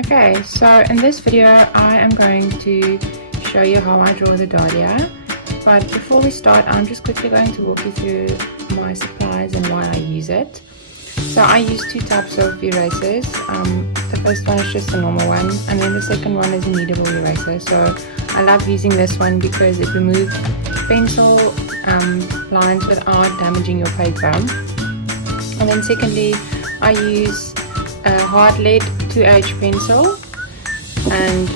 Okay, so in this video I am going to show you how I draw the Dahlia, but before we start I'm just quickly going to walk you through my supplies and why I use it. So I use two types of erasers. The first one is just a normal one, and then the second one is a kneadable eraser. So I love using this one because it removes pencil lines without damaging your paper. And then secondly, I use a hard lead 2H pencil, and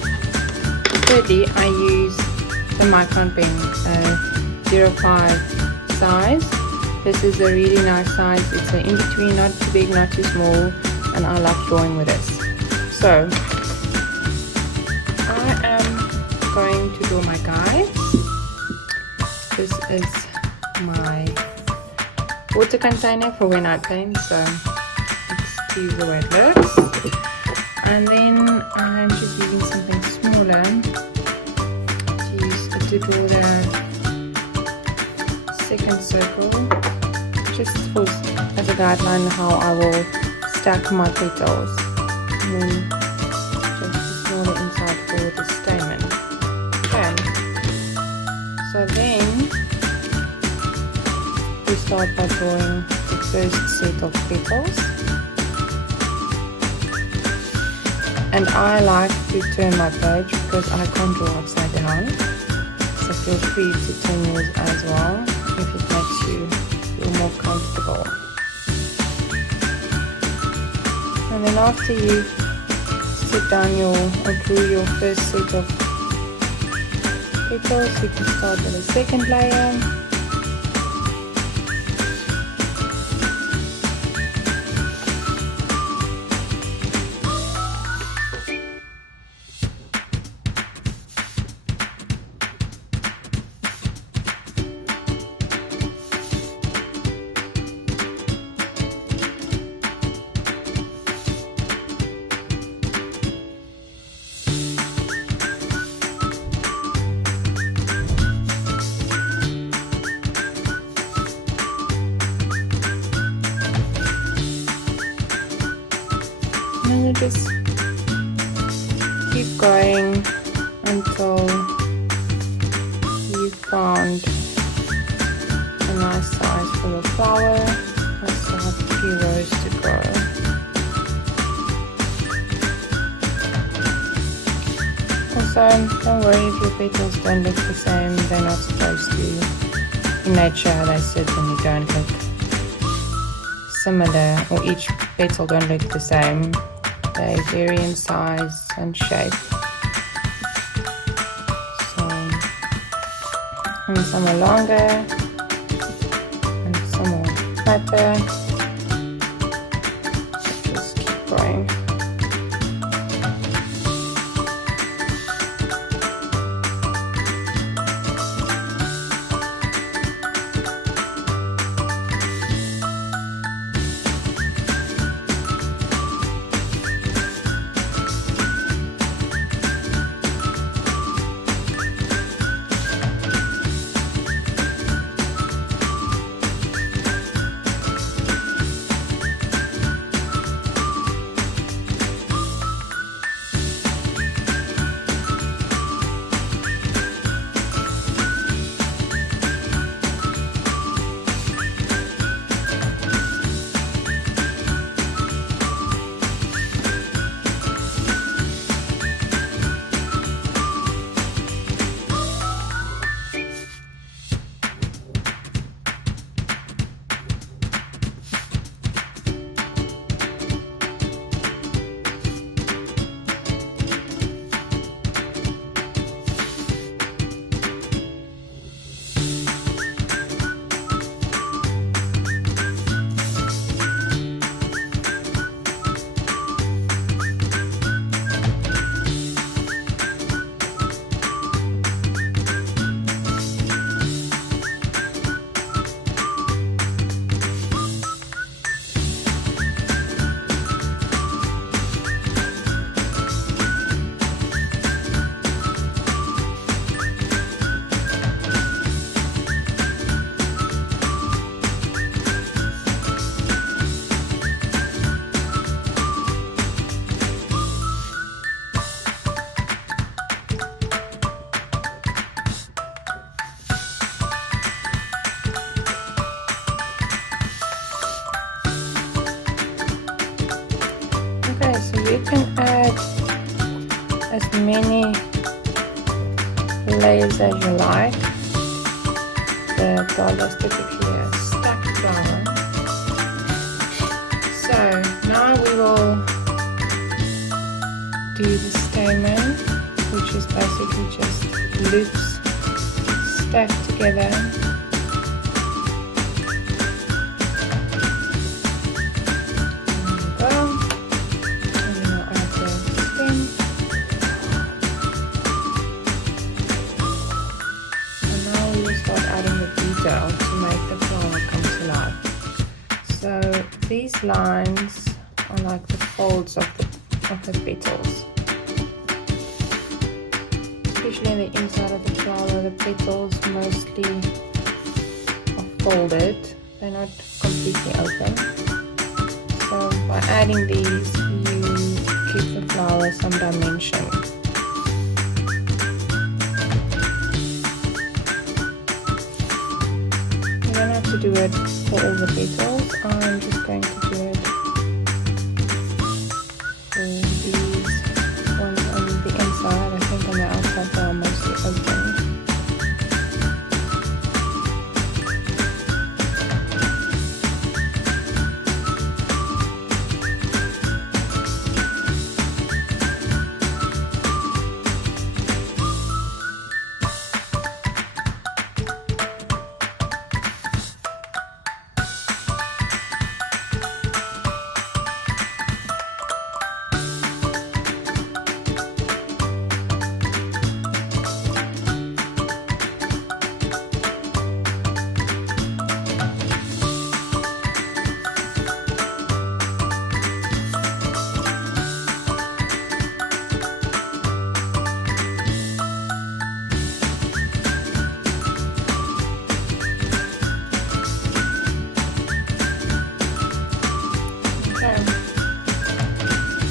thirdly I use the micron pen, 0.5 size. This is a really nice size. It's an in-between, not too big, not too small, and I love drawing with this. So I am going to draw my guides. This is my water container for when I paint, so let's see the way it looks. And then I'm just using something smaller to draw the second circle, just as a guideline how I will stack my petals, and then just a smaller inside for the stamen. Okay, so then we start by drawing the first set of petals, and I like to turn my page because I can't draw upside down, so feel free to turn yours as well if it makes you feel more comfortable. And then after you set down or drew your first set of petals, you can start with a second layer. And you just keep going until you found a nice size for your flower. I still have a few rows to go. Also, don't worry if your petals don't look the same. They're not supposed to. In nature, they certainly don't look similar, or each petal don't look the same. They vary in size and shape. So, and some are longer and some are flatter. Just keep going. you can add as many layers as you like. The Dahlia is typically a stacked flower. So now we will do the stamen, which is basically just loops stacked together. To make the flower come to life. So these lines are like the folds of the petals. Especially on the inside of the flower, the petals mostly are folded. They're not completely open. So by adding these, you give the flower some dimension. You don't have to do it for all the petals. I'm just going to do it for these ones on the inside. I think on the outside they are mostly open.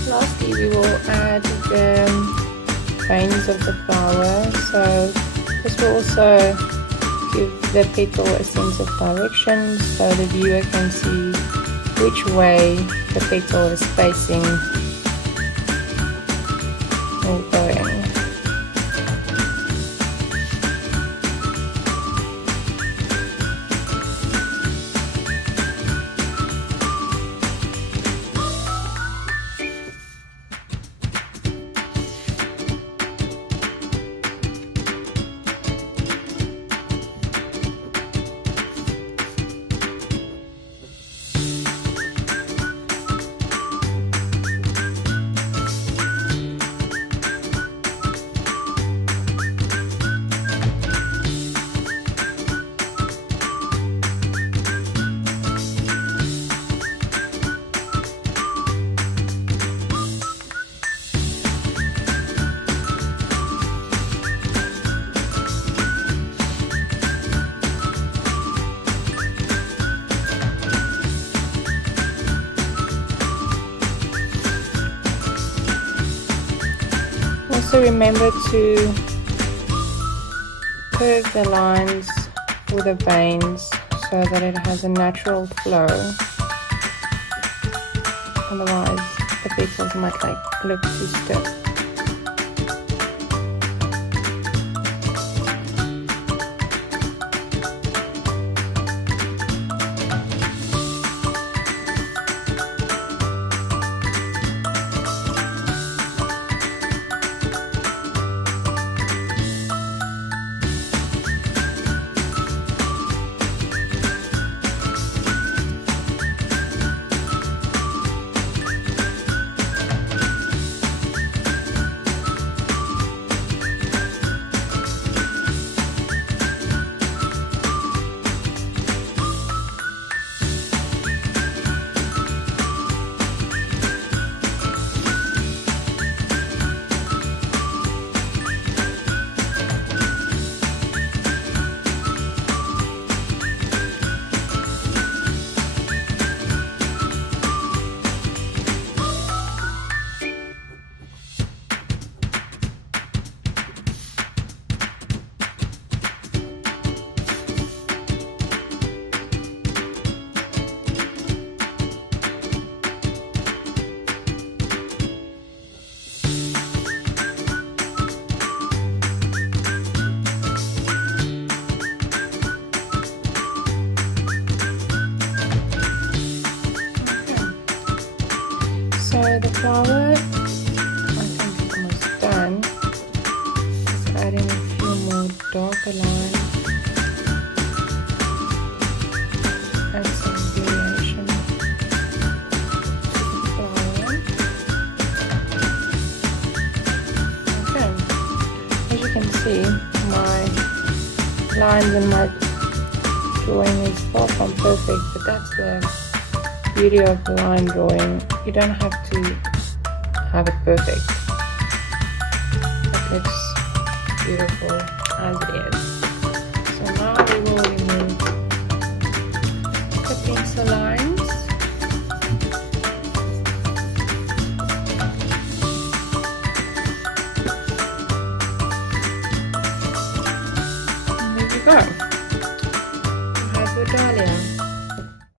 Lastly, we will add the veins of the flower. So this will also give the petal a sense of direction, so the viewer can see which way the petal is facing or going. Also remember to curve the lines or the veins so that it has a natural flow. Otherwise the petals might look too stiff. flower. I think it's almost done. Just adding a few more darker lines. Add some variation to the flower. Okay, as you can see, my lines in my drawing is far from perfect, but that's the beauty of the line drawing. You don't have to have it perfect. It looks beautiful as it is. So now we will remove the pencil lines. And there you go.